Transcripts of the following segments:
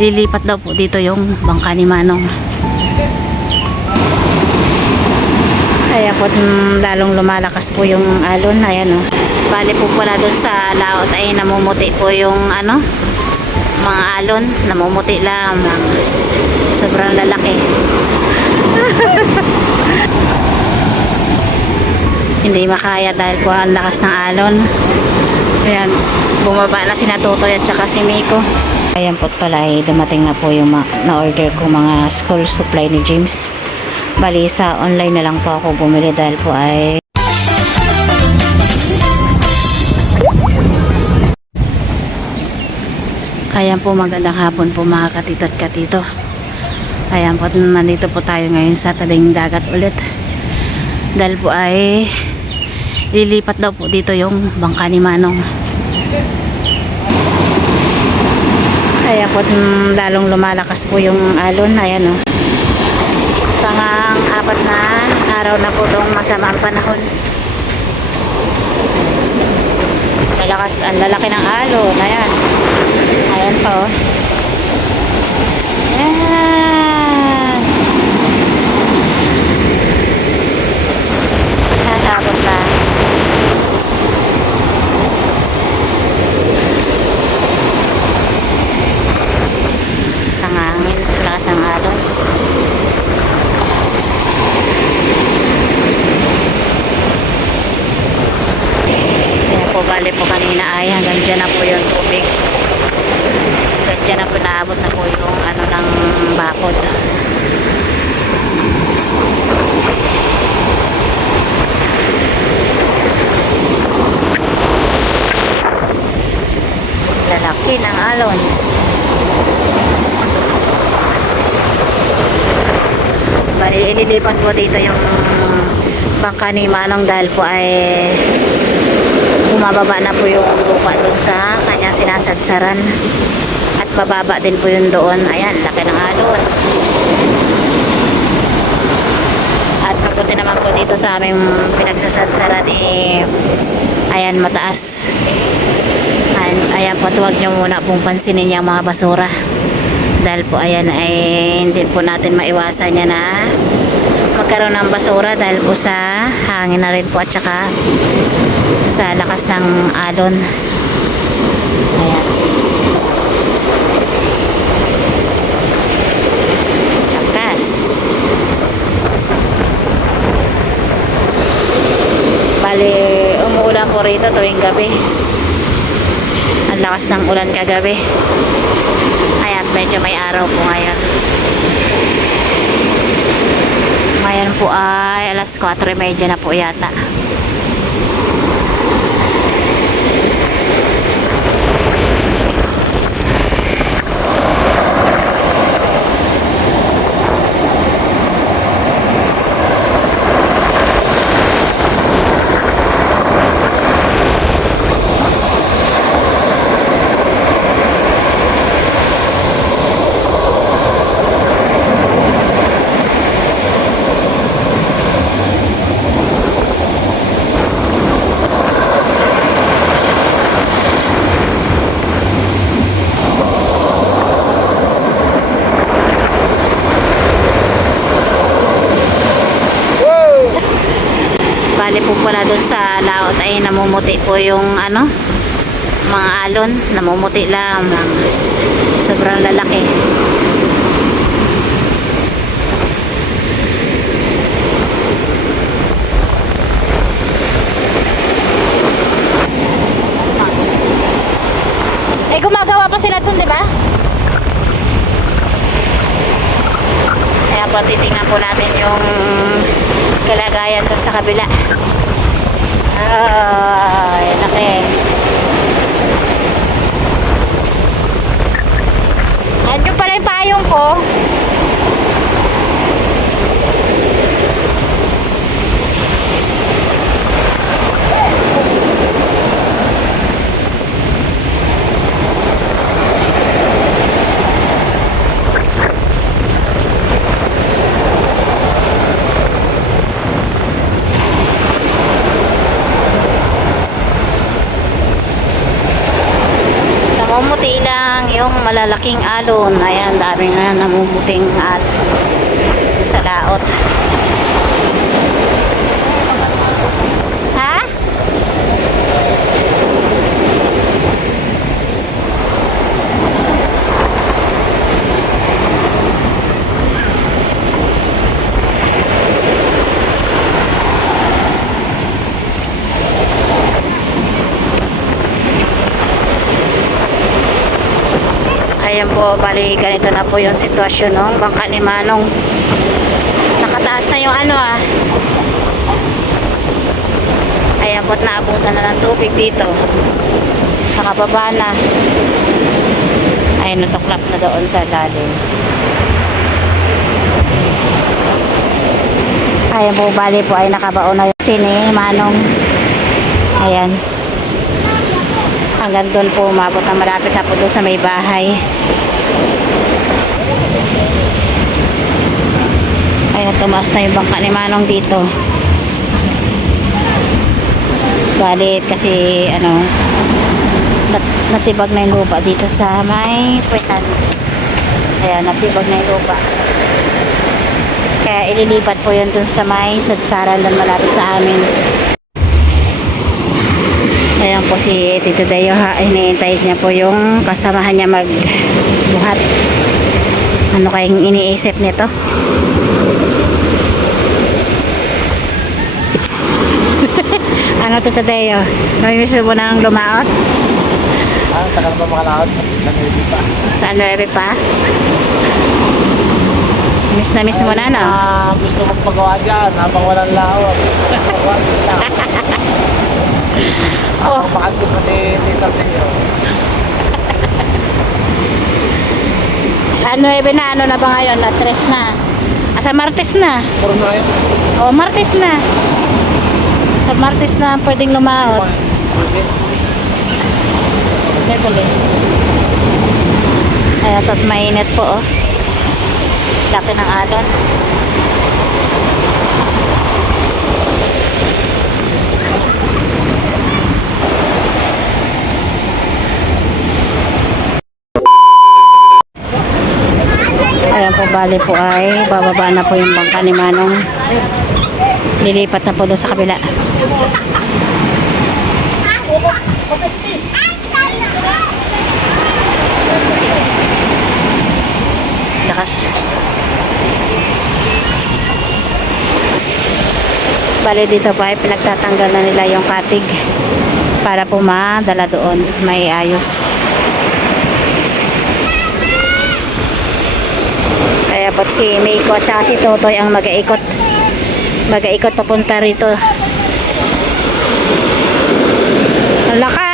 lilipat daw po dito yung bangka ni Manong. Kaya po lalong lumalakas po yung alon. Ayan o. Bali po pala doon sa laot ay namumuti po yung mga alon. Namumuti lamang. Sobrang lalaki. Hindi makaya dahil po ang lakas ng alon. Ayan. Bumaba na si Tutoy at saka si Miko. Ayan po pala ay dumating na po yung na-order ko mga school supply ni James. Bali sa online na lang po ako bumili dahil po ay ayan po, magandang hapon po mga katito at katito. Ayan po, nandito po tayo ngayon sa tabing dagat ulit dahil po ay lilipat daw po dito yung bangka ni Manong. Kaya po lalong lumalakas po yung alon. Ayan o. Pang-apat na araw na po itong masama ang panahon. Malakas, ang lalaki ng alon. Ayan. Ayan po. Ayan. Natakot na. Tangangin. Lakas ng alon. Bali po kanina ay hanggang dyan na po yung tubig. Hanggang dyan na po naabot na po yung ng bakod. Lalaki ng alon. Bali ililipat po dito yung bangka ni Manong dahil po ay bumababa na po yung lupa doon sa kanyang sinasadsaran at bababa din po yun doon. Ayan, laki ng alon. At papunti naman po dito sa aming pinagsasadsaran ayan, mataas. Ayan po, huwag nyo muna pong pansinin yung mga basura dahil po ayan ay hindi po natin maiwasan yan na magkaroon ng basura dahil po sa hangin na rin po at saka sa lakas ng alon. Ayan. Lakas. Bali, umuulan po rito tuwing gabi. Ang lakas ng ulan kagabi. Ayan, medyo may araw po ngayon. Ngayon po ay alas 4:30 na po yata. Bali po pala doon sa laot ay namumuti po yung mga alon. Namumuti lamang. Sobrang lalaki. Gumagawa pa sila doon, di ba? Kaya po titingnan po natin yung kalagayan doon sa kabila. Ay, laki. Andun pala yung payong ko. malaking alon. Ayan, daming na namumuting sa laot. Ha? Ayan po, bali ganito na po yung sitwasyon ng bangka ni Manong. Nakataas na yung ano Ayan po, naabutan na ng tubig dito. Nakababa na. Ayan, natuklap na doon sa lalim. Ayan po, bali po ay nakabaon na yung sini Manong. Ayan. Hanggang doon po umabot na, malapit na po doon sa may bahay. Ay, natumaas na yung bangka ni Manong dito. Balit kasi natibag na yung lupa dito sa may puwetan. Ayan, natibag na yung lupa. Kaya ililipat po yun doon sa may sadsaran doon malapit sa amin. Ayan po si Tito Dayo iniintay niya po yung kasamahan niya magbuhat. Ano kayang iniisip nito? Ano Tito Dayo? Namimiss mo na ng lumaot? Tagal pa makalaot sa 9 pa. Sa 9 pa? Miss na miss mo na, no? Gusto magpagawa dyan habang walang laot. Pagawa nila. Oh. Bakit kasi Tito Dayo? Ano na ba ngayon? Na 3 na. Sa Martes na. Puro na yun. Oh, Martes na. Sa Martes na pwedeng lumaot. Merkulis. Ayan, at mainit po, oh. Laki ng alon. Ayan po, bali po ay bababa na po yung bangka ni Manong. Lilipat na po doon sa kabila. Lakas. Bali dito pa ay pinagtatanggal na nila yung katig para po madala doon, may ayos. Kaya po si Meiko at saka si Totoy ang mag-iikot papunta rito. Laka!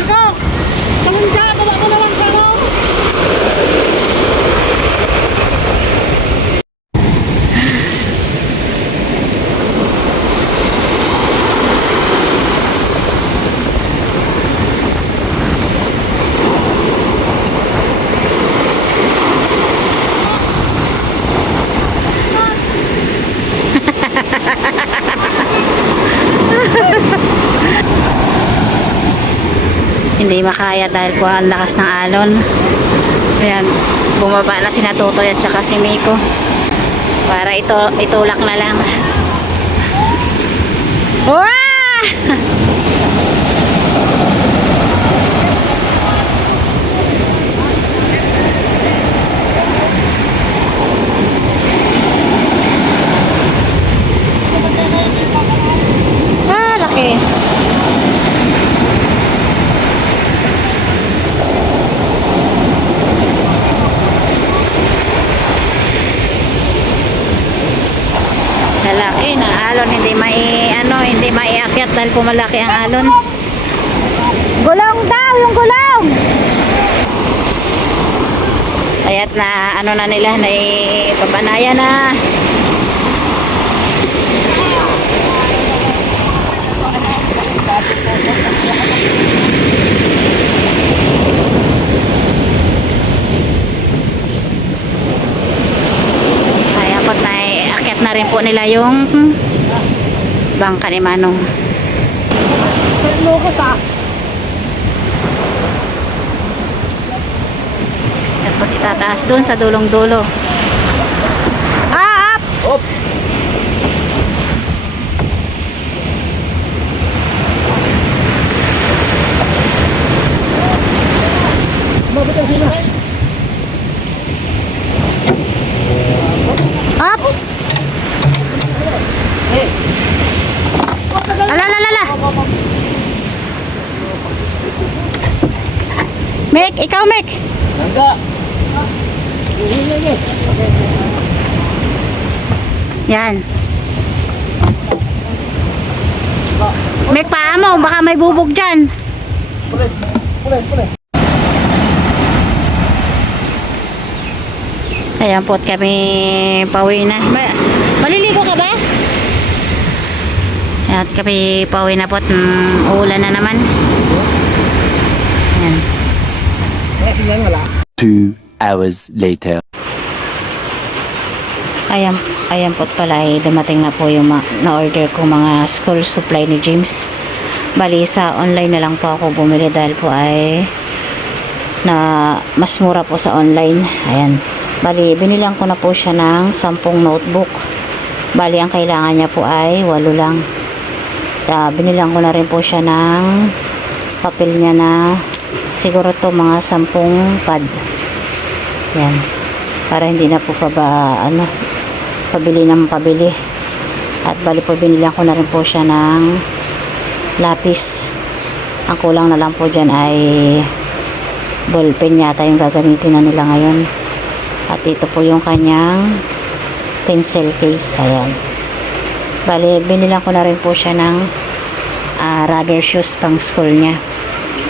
Ikaw! Kamanda! Baba mo na lang sa ano? Hindi makaya dahil po ang lakas ng alon. Ayan, bumaba na si Totoy at saka si Miko para itulak na lang. Wah! Laki. Lalaki ng alon, hindi maiakyat dahil po malaki ang alon. Gulong daw, yung gulong. Kaya't na na nila, na ipabanaya na. Kaya po akyat na rin po nila yung bangka ni Manong. mataas doon sa dulong-dulo. Ah, ups! Op! Ups! Ala, ala, ala! Mek, ikaw Mek! Hangga! Yan. Mek, paa mo, baka may bubog dyan. Pulit! Pulit! Pulit! Ayan po, kami pauwi na. Maliligo ka ba? Ayan, kami pauwi na po. Uulan na naman. Ayan. Kasi yan wala. 2 hours later. Ayan po pala ay dumating na po yung na-order ko mga school supply ni James. Bali sa online na lang po ako bumili dahil po ay na mas mura po sa online. Ayan. Bali, binilihan ko na po siya ng 10 notebook. Bali, ang kailangan niya po ay 8 lang. Binilihan ko na rin po siya ng papel niya na siguro to mga 10 pad. Yan. Para hindi na po pabili ng pabili. At bali po, binilihan ko na rin po siya ng lapis. Ang kulang na lang po dyan ay ballpen yata yung gagamitin na nila ngayon. At ito po yung kanyang pencil case. Ayan. Bali, binilang ko na rin po siya ng rubber shoes pang school niya.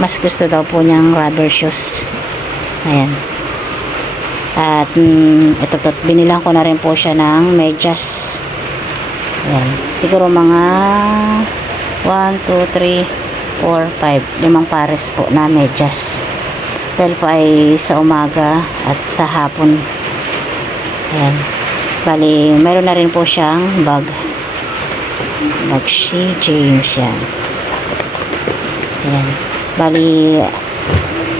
Mas gusto daw po niyang rubber shoes. Ayan. At ito to, binilang ko na rin po siya ng medyas. Ayan. Siguro mga 1, 2, 3, 4, 5. 5 pares po na medyas. Dahil po ay sa umaga at sa hapon. Ayan. Bali, meron na rin po siyang bag. Bag si James yan. Ayan.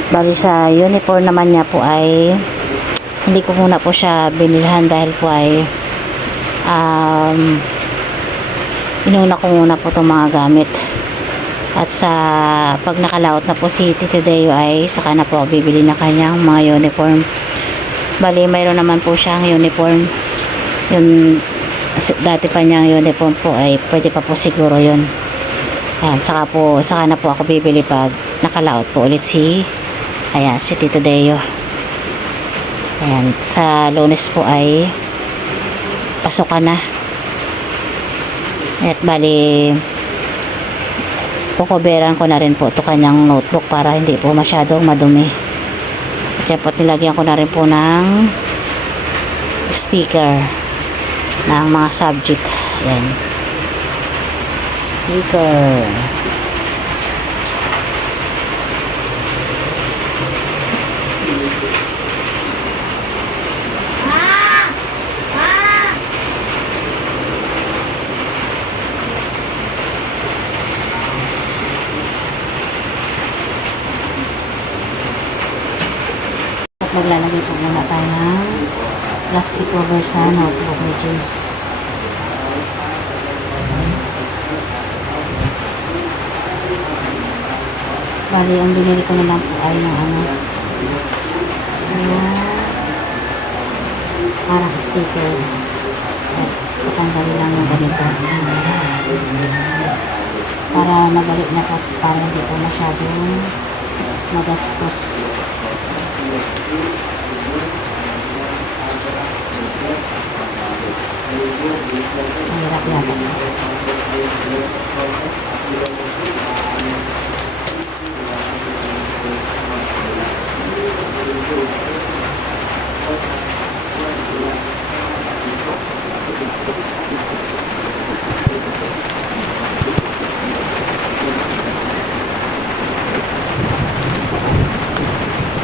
Bali sa uniform naman niya po ay hindi ko muna po siya binilhan dahil po ay inuna ko muna po itong mga gamit. At sa pag nakalaot na po si Tito Deo ay saka na po bibili na kanyang mga uniform. Bali, mayroon naman po siyang uniform. Yung dati pa niyang uniform po ay pwede pa po siguro yun. Ayan, saka na po ako bibili pag nakalaot po ulit si Tito Deo. Ayan, sa Lunes po ay pasukan na. At bali, kukuberan ko na rin po ito kanyang notebook para hindi po masyadong madumi. At yan po, nilagyan ko na rin po ng sticker ng mga subject. Yan. Sticker. Maglalagay po muna tayo ng plastic cover sa notebook ni James. Bali, ang binili ko na lang po ay ng parang sticker. At patanggalin lang yung ganito. Para madali na po, para hindi po masyadong magastos. Mahirap yata.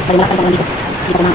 Balik na dito. Dito ko na